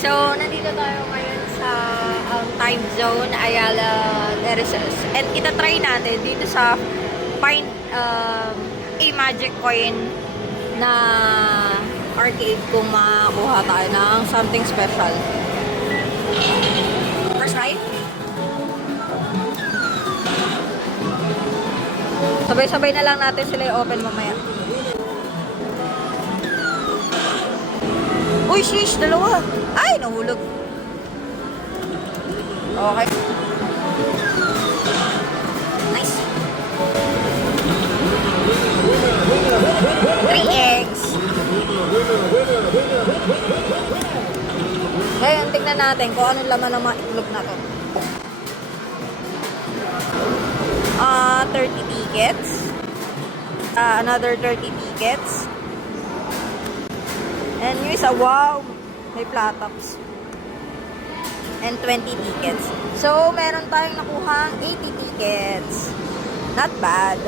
So, nandito tayo ngayon sa time zone, Ayala Terraces. And itatry natin dito sa find a magic coin na arcade kung makakuha tayo ng something special. First try? Sabay-sabay na lang natin sila i-open mamaya. Uy, shish! Dalawa! Ay! Nahulog. Okay. Nice. 3 eggs. Ngayon, tingnan natin kung anong laman ng mga itlog na to. 30 tickets. Another 30 tickets. And yung isa, wow! May platops. And 20 tickets. So, meron tayong nakuhang 80 tickets. Not bad.